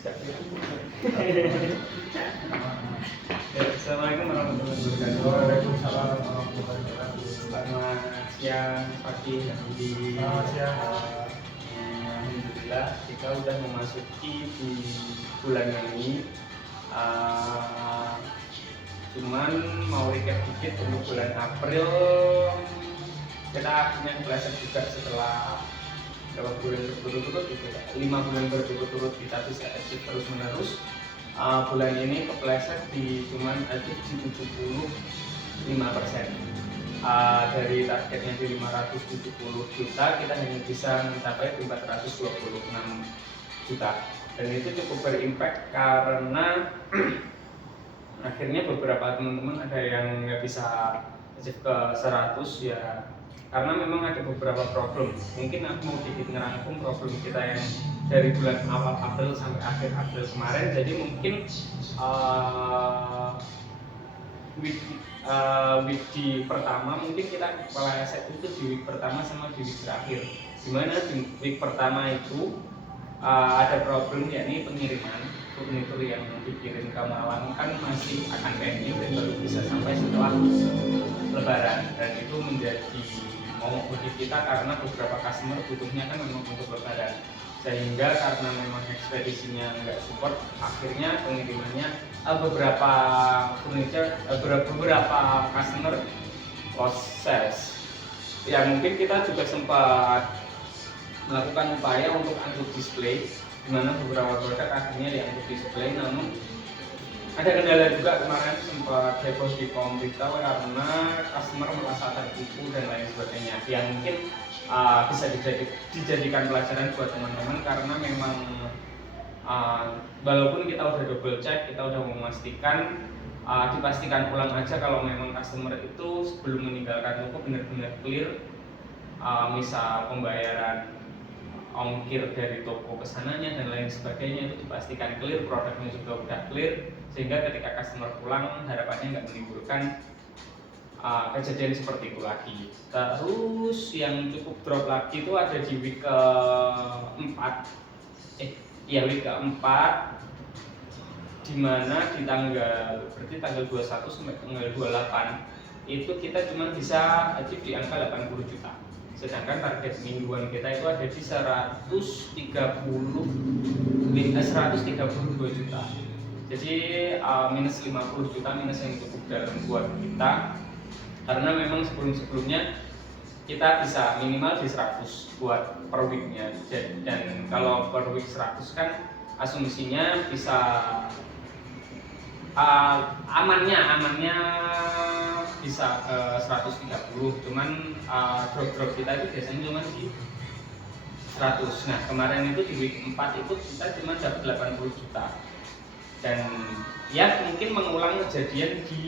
Assalamualaikum warahmatullahi wabarakatuh. Waalaikumsalam warahmatullahi wabarakatuh. Selamat siang, pagi, dan Selamat siang. Alhamdulillah kita udah memasuki di bulan Mei. Cuman mau recap dikit untuk bulan April kita akhirnya kepleset juga setelah berapa bulan berturut-turut gitu ya, 5 bulan berturut-turut kita bisa achieve terus menerus. Bulan ini kepleset di cuman achieve di 75%. Dari targetnya di 570 juta kita hanya bisa mencapai 426 juta, dan itu cukup berimpact karena akhirnya beberapa teman-teman ada yang nggak bisa achieve ke 100 ya, karena memang ada beberapa problem. Mungkin aku mau sedikit ngerangkum problem kita yang dari bulan awal April sampai akhir April kemarin. Jadi mungkin week di pertama mungkin kita kepleset itu di week pertama sama di week terakhir. Dimana di week pertama itu ada problem, yakni pengiriman furnitur yang dikirim ke Malang kan masih akan pending dan baru bisa sampai setelah Lebaran, dan itu menjadi momok bagi kita karena beberapa customer butuhnya kan memang untuk Lebaran, sehingga karena memang ekspedisinya nggak support, akhirnya pengirimannya beberapa customer lost sales. Ya mungkin kita juga sempat melakukan upaya untuk unlock display, di mana beberapa produk akhirnya diunlock display, namun ada kendala juga. Kemarin sempat heboh di pemberitahu karena customer merasa tertipu dan lain sebagainya. Yang mungkin bisa dijadikan pelajaran buat teman-teman, karena memang walaupun kita udah double check, kita udah memastikan, dipastikan ulang aja kalau memang customer itu sebelum meninggalkan toko benar-benar clear, misal pembayaran ongkir dari toko kesananya dan lain sebagainya, itu dipastikan clear, produknya juga udah clear, sehingga ketika customer pulang harapannya nggak menimbulkan kejadian seperti itu lagi. Terus yang cukup drop lagi itu ada di week keempat, week keempat, dimana di tanggal 21 sampai tanggal 28 itu kita cuma bisa achieve di angka 80 juta. Sedangkan target mingguan kita itu ada di 132 juta. Jadi minus 50 juta, minus yang cukup dalam buat kita, karena memang sebelum-sebelumnya kita bisa minimal di 100 buat per weeknya. Dan kalau per week 100 kan asumsinya bisa amannya bisa 130, cuman drop kita itu biasanya cuma di 100. Nah kemarin itu di week 4 itu kita cuma dapat 80 juta, dan ya mungkin mengulang kejadian di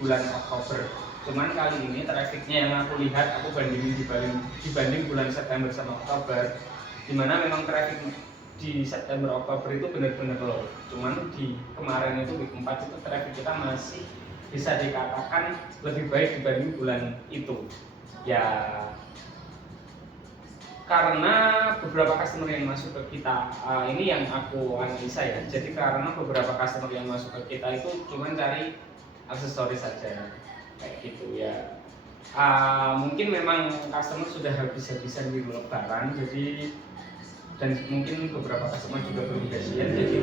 bulan Oktober. Cuman kali ini trafficnya yang aku lihat, aku bandingin dibanding bulan September sama Oktober, dimana memang traffic di September Oktober itu benar-benar low. Cuman di kemarin itu week 4 itu traffic kita masih bisa dikatakan lebih baik dibanding bulan itu. Ya karena beberapa customer yang masuk ke kita, ini yang aku analisa ya. Jadi karena beberapa customer yang masuk ke kita itu cuman cari aksesoris saja, kayak gitu ya. Mungkin memang customer sudah habis-habisan di Lebaran, jadi dan mungkin beberapa customer juga belum gajian, jadi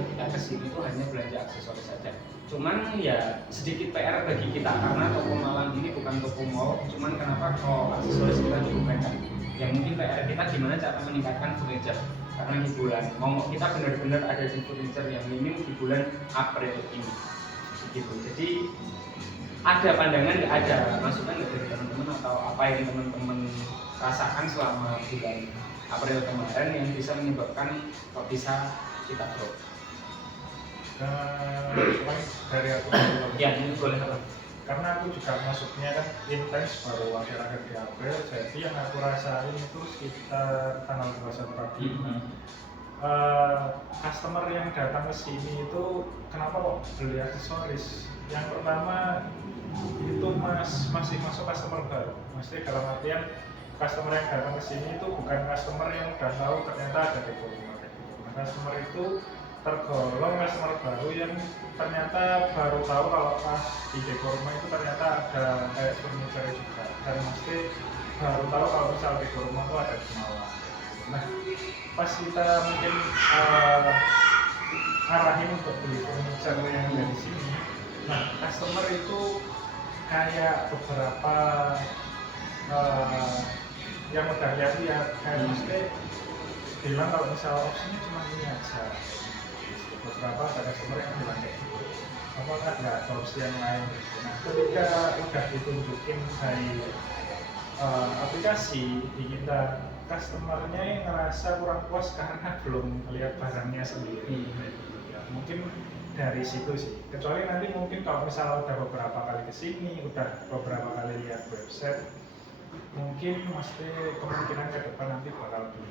ketika kesini tuh hanya belanja aksesoris saja. Cuman ya sedikit PR bagi kita, karena toko Malang ini bukan toko mall. Cuman kenapa kalau aksesoris kita cukup banyak? Yang mungkin PR kita gimana cara meningkatkan furniture, karena di bulan momok kita benar-benar ada di furniture yang minim di bulan April ini begitu. Jadi ada pandangan nggak, ada masukan nggak dari teman-teman, atau apa yang teman-teman rasakan selama bulan April kemarin yang bisa menyebabkan kok bisa kita drop? Dari aku Ya, ini boleh. Karena aku juga masuknya kan intens baru akhir-akhir di April, jadi yang aku rasain itu sekitar tanggal 21 pagi. Customer yang datang ke sini itu kenapa kok beli aksesoris? Yang pertama itu masih masuk customer baru, maksudnya dalam artian customer yang datang ke sini itu bukan customer yang udah tahu ternyata ada depo rumah. Nah, customer itu tergolong customer baru yang ternyata baru tahu kalau pas di Deko Rumah itu ternyata ada kayak furniture juga, dan mesti baru tahu kalau misal Deko Rumah itu ada di Malang. Nah, pas kita mungkin arahin untuk beli furniture yang dari sini, nah customer itu kayak beberapa yang udah lihat-lihat kayak mesti bilang kalau misal opsinya cuma ini aja. Beberapa ada customer yang bilang kayak gitu, apakah nggak ada opsi yang lain gitu. Nah, ketika udah ditunjukin dari aplikasi di kita, customernya yang ngerasa kurang puas karena belum melihat barangnya sendiri. Ya, mungkin dari situ sih, kecuali nanti mungkin kalau misal udah beberapa kali kesini, udah beberapa kali lihat website, mungkin mesti kemungkinan ke depan nanti bakal beli.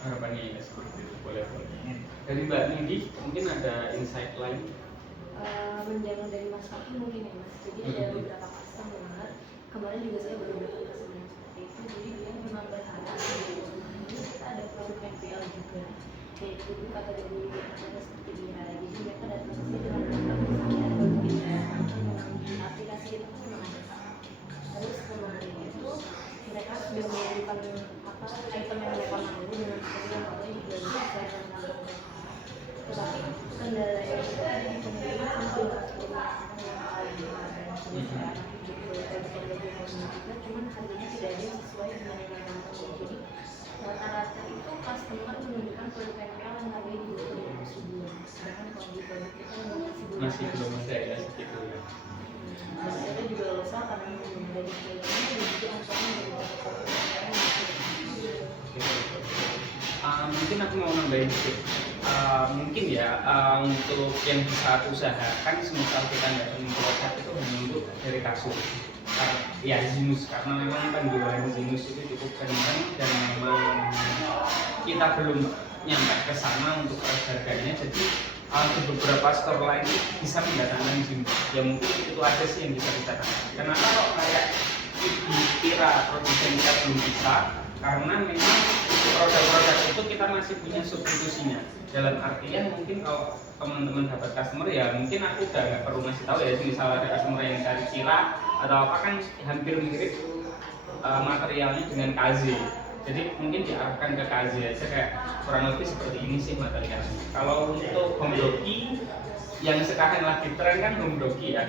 Harapannya ya seperti itu, boleh. Dari Mbak Nindi mungkin ada insight lain? Mendengar dari Mas Fakih mungkin ya Mas, jadi ada beberapa customer, kemarin juga saya baru dapat customer yang seperti itu, jadi dia memang berharap di rumah ini kita ada produk NPL juga, yaitu kategori ada seperti dia, jadi mereka datang ke sini dengan berharap misalnya ada produk NPL, atau memang di aplikasi itu memang ada. Terus kemarin itu mereka sudah menunjukkan apa item yang mereka mau dengan harga yang awalnya juga bisa saya tentang tetapi kendala yang kita ada di pengiriman sampai rumah yang paling mahal dan sekarang juga cuman harganya tidak ada sesuai dengan yang mereka mau. Jadi rata-rata itu customer menunjukkan produk NPL yang harganya di bawah 200.000, sedangkan kalau di produk kita masih belum ada ya segitu ya. Maksudnya juga rusak karena belum ada di dalamnya dan juga angkanya dari produk yang mungkin aku mau nambahin sedikit. Mungkin ya untuk yang bisa aku usahakan semisal kita nggak ingin produk itu hanya untuk dari kasur ya Zinus, karena memang penjualan Zinus itu cukup kencang dan memang kita belum nyampe ke sana untuk harganya, jadi di beberapa store lain bisa mendatangkan Zinus ya, mungkin itu aja sih yang bisa kita katakan. Kenapa kok kayak dikira produsen kita belum bisa, karena memang produk-produk itu kita masih punya substitusinya, dalam artian mungkin kalau teman-teman dapat customer ya mungkin aku udah nggak perlu ngasih tahu ya, misalnya ada customer yang cari kira atau apa kan hampir mirip materialnya dengan KZ, jadi mungkin diarahkan ke KZ aja, kayak kurang lebih seperti ini sih materialnya. Kalau untuk homdoki yang sekarang lagi tren kan homdoki ya,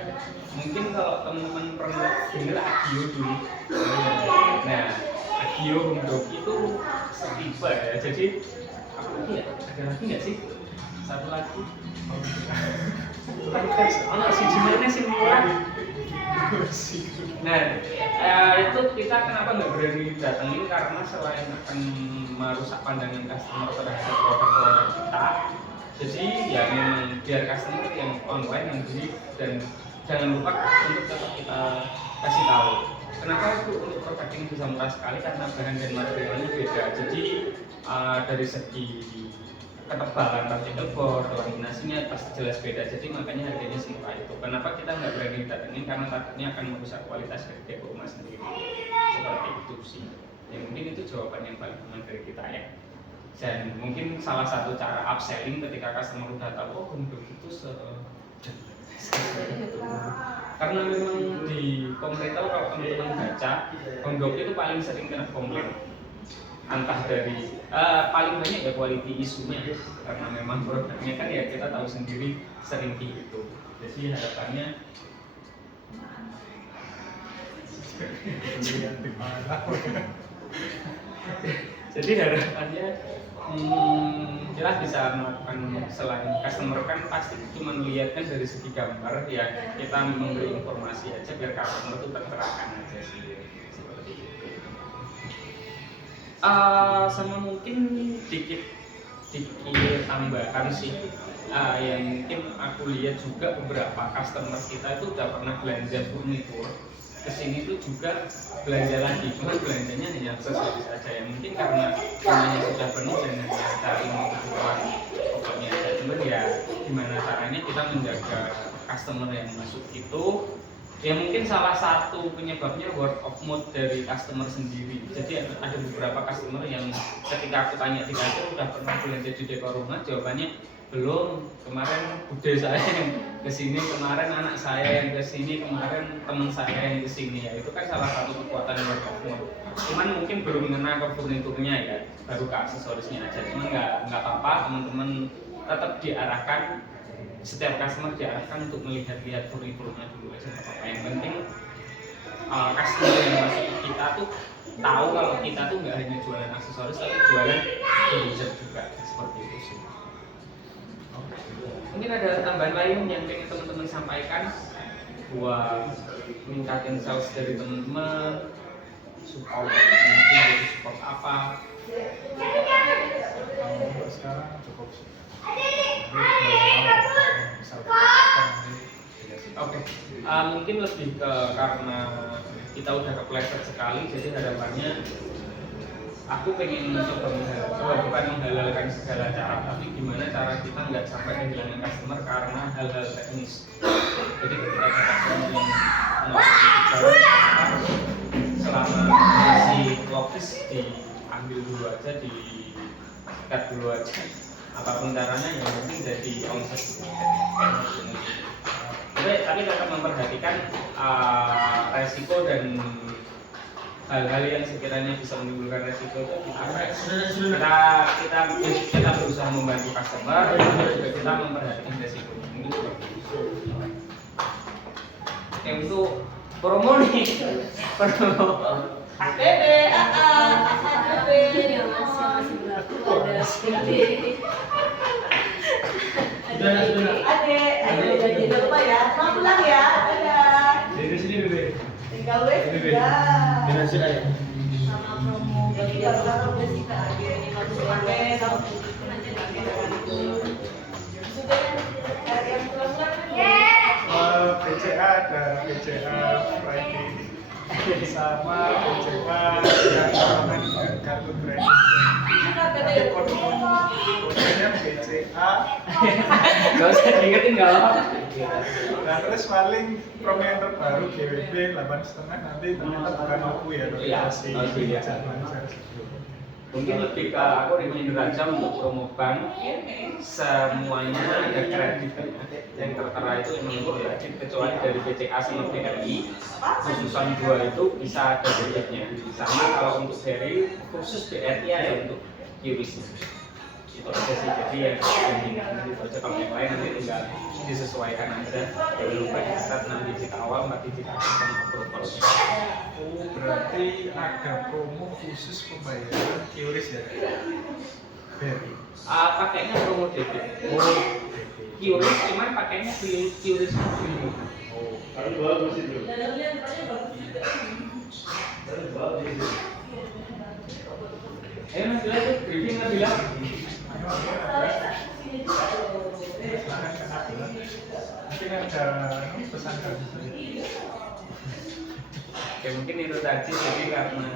mungkin kalau teman-teman pernah dengar Agio dulu, nah Agio homdoki itu setipe ya, jadi apa lagi ya, ada lagi nggak sih satu lagi si gimana sih murah. Nah itu kita kenapa nggak berani datengin, karena selain akan merusak pandangan customer terhadap produk-produk kita, jadi ya memang biar customer yang online yang beli, dan jangan lupa untuk tetap kita kasih tahu kenapa itu untuk produk ini bisa murah sekali, karena bahan dan materialnya beda. Jadi dari segi ketebalan partikel board, laminasinya pasti jelas beda, jadi makanya harganya semurah itu. Kenapa kita nggak berani datengin, karena takutnya akan merusak kualitas dari Deko Rumah sendiri. Seperti itu sih ya, mungkin itu jawaban yang paling aman dari kita ya. Dan mungkin salah satu cara upselling ketika customer udah tahu oh homedog itu karena memang di pemerintah kalau teman-teman baca, homedog itu paling sering kena komplain, entah dari paling banyak ya quality isunya, karena memang produknya kan ya kita tahu sendiri sering gitu. Jadi harapannya jadi harapannya kita bisa melakukan, selain customer kan pasti cuma melihatkan dari segi gambar ya, kita memberi informasi aja biar customer itu tercerahkan aja sih, seperti itu. Sama mungkin dikit tambahan sih, yang mungkin aku lihat juga beberapa customer kita itu udah pernah belanja furnitur kesini tuh juga belanja lagi, cuma belanjanya hanya aksesoris saja ya, mungkin karena rumahnya sudah penuh dan hanya cari kebutuhan pokoknya aja. Cuma ya gimana caranya kita menjaga customer yang masuk itu Ya mungkin salah satu penyebabnya word of mouth dari customer sendiri. Jadi ada beberapa customer yang ketika aku tanya di kantor udah pernah belanja di dekor rumah, jawabannya belum. Kemarin bude saya yang kesini, kemarin anak saya yang kesini, kemarin teman saya yang kesini. Ya itu kan salah satu kekuatan word of mouth. Cuman mungkin belum ngena ke furniturnya ya, baru ke aksesorisnya aja. Cuman nggak apa-apa, teman-teman tetap diarahkan, setiap customer diarahkan untuk melihat-lihat furniturnya dulu aja nggak apa-apa. Yang penting customer yang masuk ke kita tuh tahu kalau kita tuh nggak hanya jualan aksesoris tapi jualan furniture juga, seperti itu sih. Mungkin ada tambahan lain yang pengen teman-teman sampaikan buat meningkatkan sales dari teman-teman, support mungkin jadi support apa? Untuk sekarang cukup sih. Oke, mungkin lebih ke karena kita udah kepleset sekali, jadi harapannya aku pengen mencoba bukan menghalalkan segala cara, tapi gimana cara kita nggak sampai kehilangan customer karena hal-hal teknis. Jadi ketika ada customer yang mau selama masih logis diambil dulu aja, di-cut dulu aja. Apapun caranya yang penting jadi omset. Tapi tetap memperhatikan resiko dan hal-hal yang sekiranya bisa menimbulkan resiko itu kita berusaha membantu customer, juga kita memperhatikan resiko. Mungkin seperti itu. Oke, untuk promo nih, promo. APB, APB yang masih berlaku ada Ade, jangan lupa ya, mau pulang ya, dadah. Dari sini dulu. Tinggal wes ya. Dengan sini ya. Sama promo, jadi baru promo kita lagi ini harus pakai tahu. Sudah yang pulang PCA ada PCA Friday sama PCA yang namanya kartu kredit. Nanti kodenya PCA. Gak usah diingetin nggak apa-apa. Nah terus paling promo yang terbaru GWB 8,5 nanti ternyata bukan aku ya, tapi Iya, masih iya. zaman. Mungkin lebih ke aku reminder aja untuk promo bank, semuanya ada kredit yang tertera itu memang untuk kredit, kecuali dari BCA sama BRI khususan 2 itu bisa ada kreditnya. Sama kalau untuk seri khusus BRI ada untuk QRIS. Itu aja sih, jadi yang nanti itu aja. Kalau yang lain nanti tinggal disesuaikan aja. Jangan lupa dicatat 6 digit awal, 4 digit akhir sama approval. Oh berarti ada promo khusus pembayaran QRIS ya? BRI. Pakainya promo debit. Oh QRIS cuman pakainya di QRIS dulu. oh. Harus bagus itu. Ayo Mas Bila itu briefing Mas Bila. Nanti ada pesan dari Oke, mungkin itu tadi, jadi karena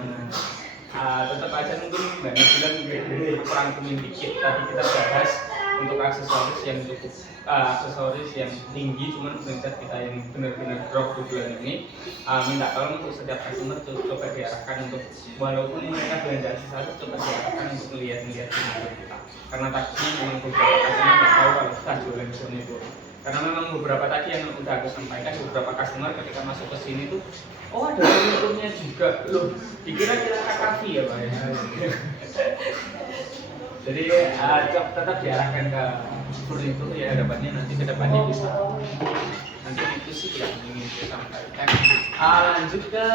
tetap aja mungkin Mbak Nabila mungkin kurang dikit. Tadi kita bahas untuk aksesoris yang cukup aksesoris yang tinggi, cuman mindset kita yang benar-benar drop di bulan ini. Minta tolong untuk setiap customer coba diarahkan untuk, walaupun mereka belanja aksesoris, coba diarahkan untuk melihat-lihat furnitur kita. Karena tadi memang beberapa customer nggak tahu kalau kita jualan furnitur. Karena memang beberapa tadi yang udah aku sampaikan, beberapa customer ketika masuk ke sini tuh, oh ada furniturnya juga loh, dikira kita KKV ya Pak ya. Jadi tetap diarahkan ke furnitur ya, harapannya nanti ke depannya bisa. Nanti itu sih yang ingin kita sampaikan. Lanjut ke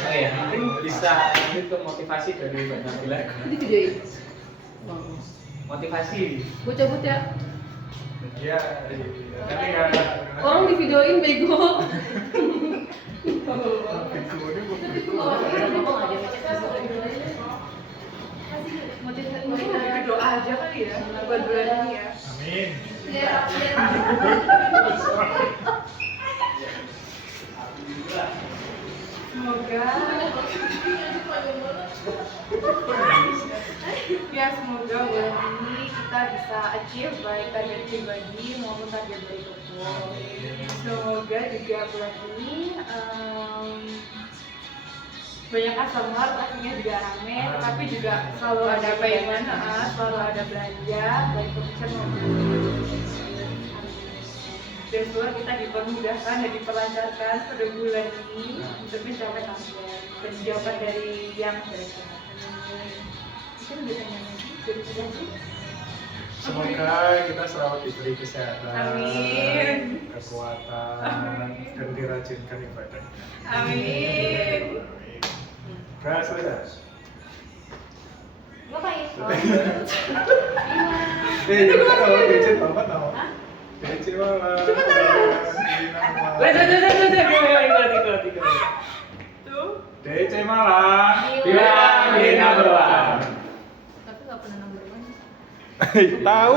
oh ya, mungkin bisa lanjut ke motivasi dari Mbak Nabila. Ini videoin. Motivasi. Bocah-bocah ya. Iya, tapi nggak. Orang di videoin bego. Mungkin doa aja kali ya buat bulan ini ya. Amin. semoga ya semoga bulan ini kita bisa achieve baik target pribadi maupun target dari toko. Semoga juga bulan ini banyak customer, trafiknya juga rame, tapi juga selalu ada payment, selalu ada belanja baik commission maupun dan semoga kita dipermudahkan dan diperlancarkan pada bulan ini untuk mencapai target dan jawaban dari yang mereka. Mungkin udah tanya lagi dari kita sih. Semoga kita selalu diberi kesehatan, Amin. kekuatan, dan dirajinkan ibadah. Amin. Gak selesai. Ngapain? Itu kan kalau DC Bapak tahu. DC malah. Tuh. DC malah. Bilang Bina beruang. Tapi nggak pernah number one. Tahu.